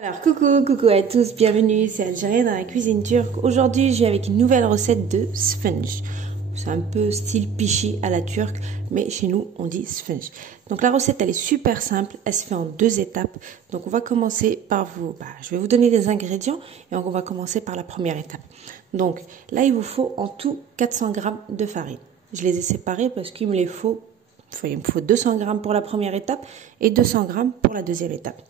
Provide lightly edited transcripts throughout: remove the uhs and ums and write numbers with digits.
Alors coucou à tous, bienvenue, c'est Algérien dans la cuisine turque. Aujourd'hui je viens avec une nouvelle recette de sponge. C'est un peu style pichi à la turque, mais chez nous on dit sponge. Donc la recette elle est super simple, elle se fait en 2 étapes. Donc on va commencer par je vais vous donner les ingrédients et on va commencer par la première étape. Donc là il vous faut en tout 400 g de farine. Je les ai séparés parce qu'il me faut 200 g pour la première étape et 200 g pour la deuxième étape.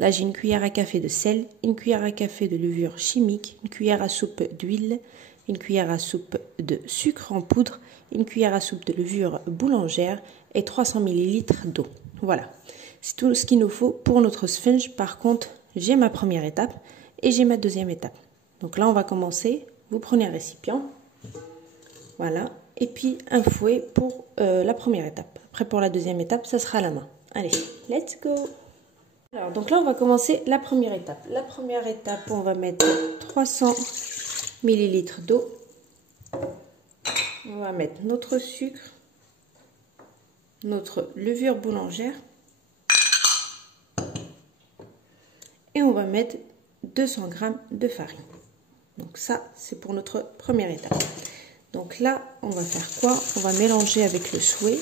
Là, j'ai une cuillère à café de sel, une cuillère à café de levure chimique, une cuillère à soupe d'huile, une cuillère à soupe de sucre en poudre, une cuillère à soupe de levure boulangère et 300 ml d'eau. Voilà, c'est tout ce qu'il nous faut pour notre sponge. Par contre, j'ai ma première étape et j'ai ma deuxième étape. Donc là, on va commencer. Vous prenez un récipient, voilà, et puis un fouet pour la première étape. Après, pour la deuxième étape, ça sera à la main. Allez, let's go! Alors, donc là, on va commencer la première étape. La première étape, on va mettre 300 ml d'eau. On va mettre notre sucre, notre levure boulangère. Et on va mettre 200 g de farine. Donc ça, c'est pour notre première étape. Donc là, on va faire quoi? On va mélanger avec le fouet.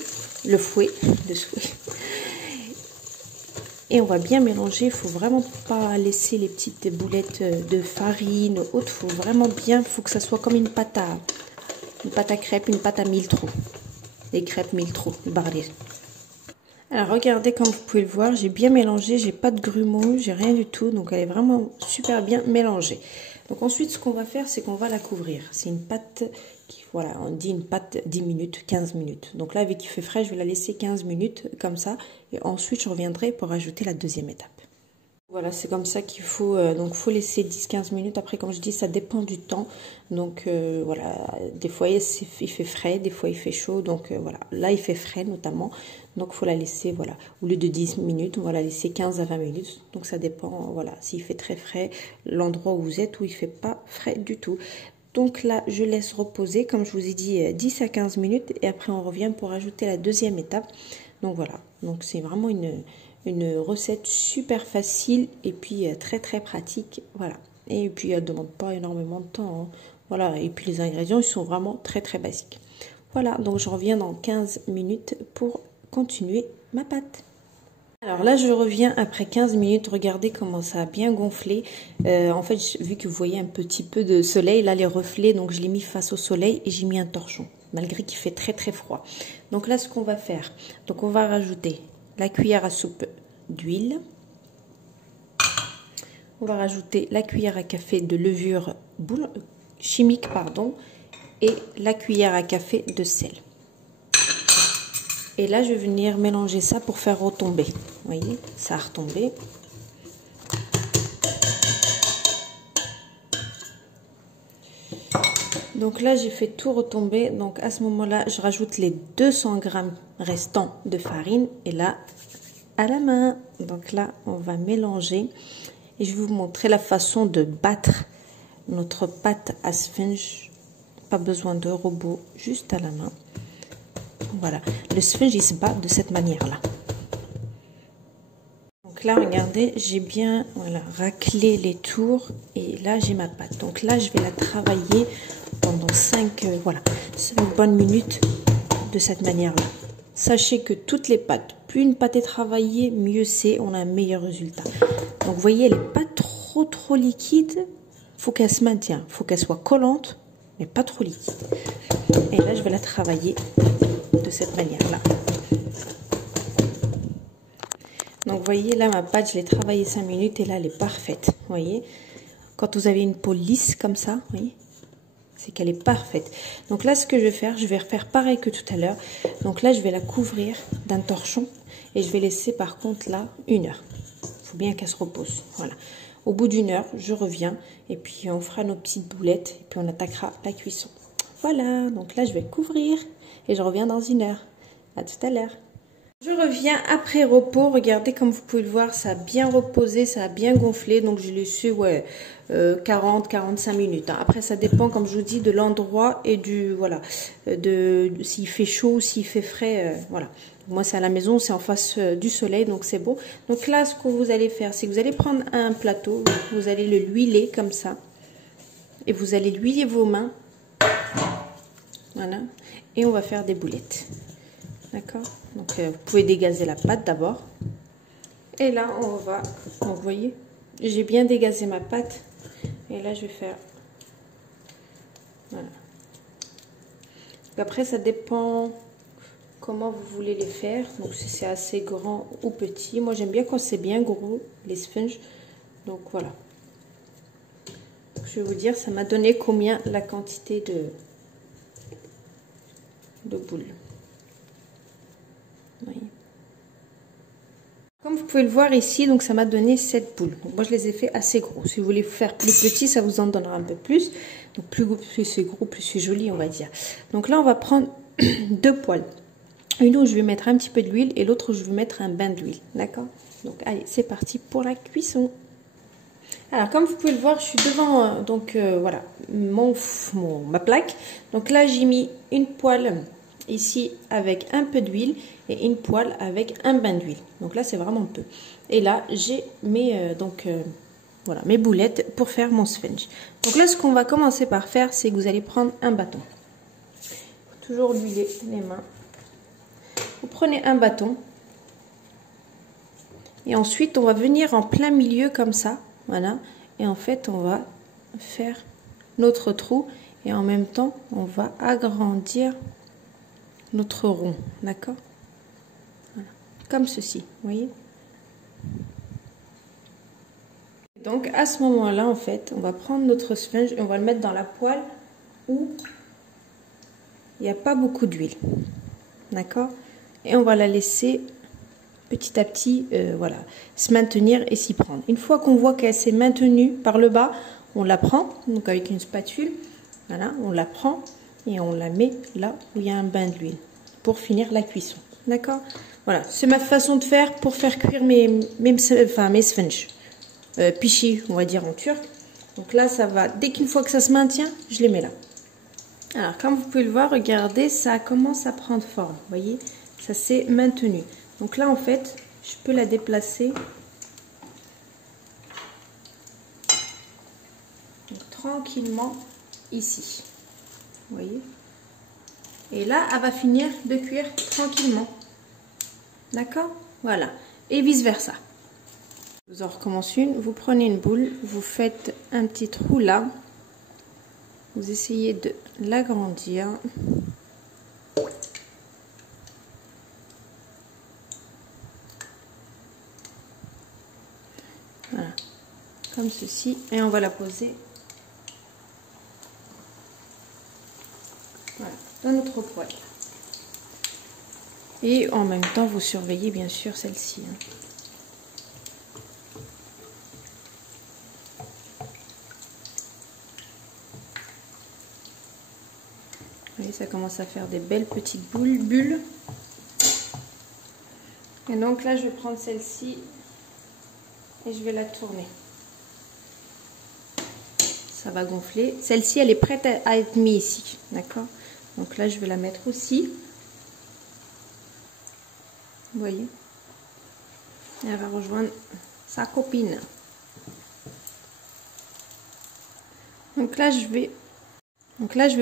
Et on va bien mélanger, il faut vraiment pas laisser les petites boulettes de farine ou autre. Faut vraiment bien, faut que ça soit comme une pâte à crêpes, une pâte à miltrou. Les crêpes miltrou, le barrière. Alors regardez, comme vous pouvez le voir, j'ai bien mélangé, j'ai pas de grumeaux, j'ai rien du tout, donc elle est vraiment super bien mélangée. Donc ensuite, ce qu'on va faire, c'est qu'on va la couvrir. C'est une pâte qui, voilà, on dit une pâte 10 minutes, 15 minutes. Donc là, avec qu'il fait frais, je vais la laisser 15 minutes comme ça. Et ensuite, je reviendrai pour ajouter la deuxième étape. Voilà, c'est comme ça qu'il faut, donc faut laisser 10-15 minutes. Après, comme je dis, ça dépend du temps. Donc voilà, des fois il fait frais, des fois il fait chaud. Donc voilà, là il fait frais notamment. Donc il faut la laisser, voilà, au lieu de 10 minutes, on va la laisser 15 à 20 minutes. Donc ça dépend, voilà, s'il fait très frais, l'endroit où vous êtes, ou il fait pas frais du tout. Donc là, je laisse reposer, comme je vous ai dit, 10 à 15 minutes. Et après, on revient pour ajouter la deuxième étape. Donc voilà, donc c'est vraiment une recette super facile et puis très pratique, voilà. Et puis elle ne demande pas énormément de temps, hein. Voilà, et puis les ingrédients ils sont vraiment très basiques. Voilà, donc je reviens dans 15 minutes pour continuer ma pâte. Alors là je reviens après 15 minutes, regardez comment ça a bien gonflé. En fait, vu que vous voyez un petit peu de soleil, là les reflets, donc je l'ai mis face au soleil et j'ai mis un torchon, malgré qu'il fait très froid. Donc là ce qu'on va faire, donc on va rajouter la cuillère à soupe d'huile. On va rajouter la cuillère à café de levure chimique, et la cuillère à café de sel. Et là, je vais venir mélanger ça pour faire retomber. Vous voyez, ça a retombé. Donc là, j'ai fait tout retomber. Donc à ce moment-là, je rajoute les 200 g restants de farine. Et là, à la main. Donc là, on va mélanger. Et je vais vous montrer la façon de battre notre pâte à sponge. Pas besoin de robot, juste à la main. Voilà, le sponge il se bat de cette manière-là. Donc là, regardez, j'ai bien raclé les tours et là j'ai ma pâte. Donc là, je vais la travailler pendant 5 bonnes minutes de cette manière-là. Sachez que toutes les pâtes, plus une pâte est travaillée, mieux c'est, on a un meilleur résultat. Donc vous voyez, elle n'est pas trop liquide, faut qu'elle se maintienne, faut qu'elle soit collante, mais pas trop liquide. Et là, je vais la travailler de cette manière-là. Donc vous voyez, là ma pâte, je l'ai travaillée 5 minutes et là elle est parfaite. Vous voyez, quand vous avez une peau lisse comme ça, vous voyez, c'est qu'elle est parfaite. Donc là, ce que je vais faire, je vais refaire pareil que tout à l'heure. Donc là, je vais la couvrir d'un torchon et je vais laisser par contre là 1 heure. Il faut bien qu'elle se repose. Voilà. Au bout d'1 heure, je reviens et puis on fera nos petites boulettes et puis on attaquera la cuisson. Voilà, donc là, je vais couvrir et je reviens dans 1 heure. À tout à l'heure. Je reviens après repos. Regardez, comme vous pouvez le voir, ça a bien reposé, ça a bien gonflé. Donc j'ai laissé 40-45 minutes. Après, ça dépend, comme je vous dis, de l'endroit et du voilà, s'il fait chaud ou s'il fait frais. Voilà. Moi, c'est à la maison, c'est en face du soleil, donc c'est beau. Donc là, ce que vous allez faire, c'est que vous allez prendre un plateau, vous allez le huiler comme ça, et vous allez huiler vos mains. Voilà. Et on va faire des boulettes. D'accord? Donc, vous pouvez dégazer la pâte d'abord. Et là, on va... Donc, vous voyez, j'ai bien dégazé ma pâte. Et là, je vais faire... Voilà. Donc, après, ça dépend comment vous voulez les faire. Donc, si c'est assez grand ou petit. Moi, j'aime bien quand c'est bien gros, les sponges. Donc, voilà. Donc, je vais vous dire, ça m'a donné combien la quantité de boules. Voyez. Comme vous pouvez le voir ici, donc ça m'a donné 7 boules. Donc moi je les ai fait assez gros. Si vous voulez faire plus petit, ça vous en donnera un peu plus. Donc plus c'est gros, plus c'est joli, on va dire. Donc là on va prendre 2 poêles. Une où je vais mettre un petit peu d'huile et l'autre où je vais mettre un bain d'huile. D'accord? Donc allez, c'est parti pour la cuisson. Alors comme vous pouvez le voir, je suis devant voilà ma plaque. Donc là j'ai mis une poêle ici avec un peu d'huile et une poêle avec un bain d'huile. Donc là c'est vraiment peu. Et là j'ai mes voilà, mes boulettes pour faire mon sponge. Donc là ce qu'on va commencer par faire, c'est que vous allez prendre un bâton. Faut toujours huiler les mains. Vous prenez un bâton et ensuite on va venir en plein milieu comme ça. Voilà, et en fait on va faire notre trou et en même temps on va agrandir notre rond, d'accord? Voilà. Comme ceci, vous voyez? Donc à ce moment là en fait on va prendre notre sponge et on va le mettre dans la poêle où il n'y a pas beaucoup d'huile, d'accord? Et on va la laisser petit à petit voilà, se maintenir et s'y prendre. Une fois qu'on voit qu'elle s'est maintenue par le bas, on la prend, donc avec une spatule, voilà, on la prend et on la met là où il y a un bain d'huile pour finir la cuisson. D'accord? Voilà, c'est ma façon de faire pour faire cuire mes sponges. Pichi, on va dire en turc. Donc là, ça va, dès qu'une fois que ça se maintient, je les mets là. Alors, comme vous pouvez le voir, regardez, ça commence à prendre forme. Vous voyez, ça s'est maintenu. Donc là, en fait, je peux la déplacer donc, tranquillement ici. Vous voyez? Et là, elle va finir de cuire tranquillement. D'accord? Voilà. Et vice-versa. Je vous en recommence une. Vous prenez une boule, vous faites un petit trou là. Vous essayez de l'agrandir. Voilà, comme ceci, et on va la poser voilà, dans notre poêle. Et en même temps, vous surveillez bien sûr celle-ci. Vous voyez, ça commence à faire des belles petites bulles. Et donc là, je vais prendre celle-ci et je vais la tourner. Ça va gonfler. Celle-ci, elle est prête à être mise ici. D'accord? Donc là, je vais la mettre aussi. Vous voyez? Et elle va rejoindre sa copine. Donc là, je vais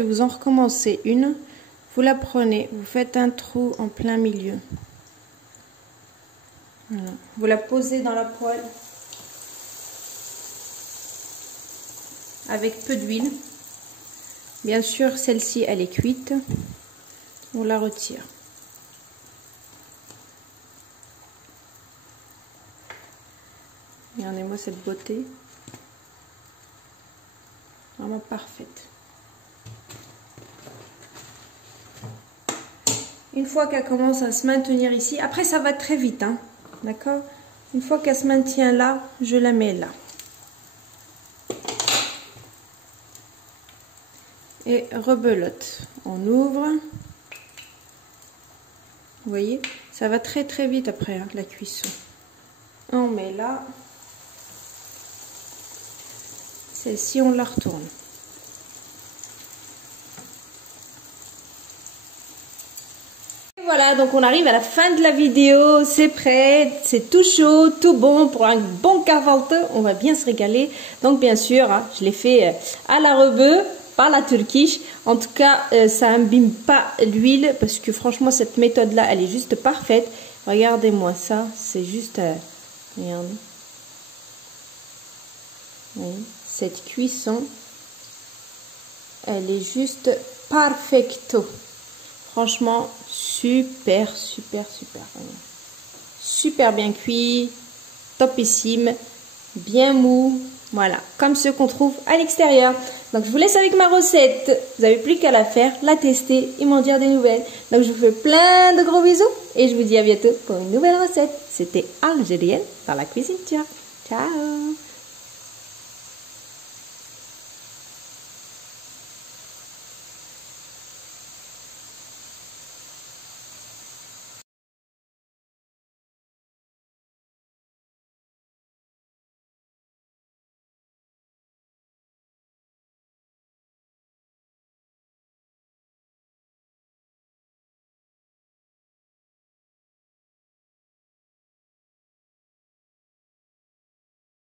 vous en recommencer une. Vous la prenez, vous faites un trou en plein milieu. Voilà. Vous la posez dans la poêle avec peu d'huile. Bien sûr, celle-ci, elle est cuite. On la retire. Regardez-moi cette beauté. Vraiment parfaite. Une fois qu'elle commence à se maintenir ici, après ça va très vite, hein, d'accord? Une fois qu'elle se maintient là, je la mets là. Et rebelote. On ouvre. Vous voyez? Ça va très très vite après hein, la cuisson. On met là. Celle-ci, on la retourne. Voilà, donc on arrive à la fin de la vidéo, c'est prêt, c'est tout chaud, tout bon pour un bon cavante, on va bien se régaler. Donc bien sûr, hein, je l'ai fait à la rebeu, pas la turkish. En tout cas, ça n'abîme pas l'huile parce que franchement, cette méthode-là, elle est juste parfaite. Regardez-moi ça, c'est juste... regardez. Oui, cette cuisson, elle est juste perfecto. Franchement, super, super, super. Super bien cuit, topissime, bien mou. Voilà, comme ceux qu'on trouve à l'extérieur. Donc, je vous laisse avec ma recette. Vous n'avez plus qu'à la faire, la tester et m'en dire des nouvelles. Donc, je vous fais plein de gros bisous et je vous dis à bientôt pour une nouvelle recette. C'était Algérienne dans la cuisine. Ciao!